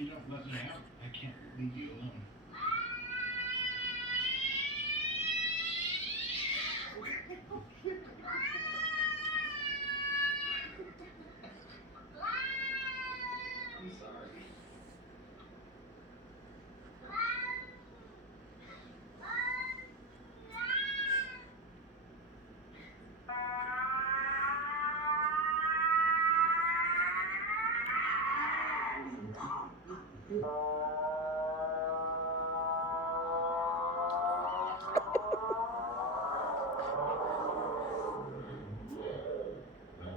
you don't let me out, I can't leave you alone. I'm sorry.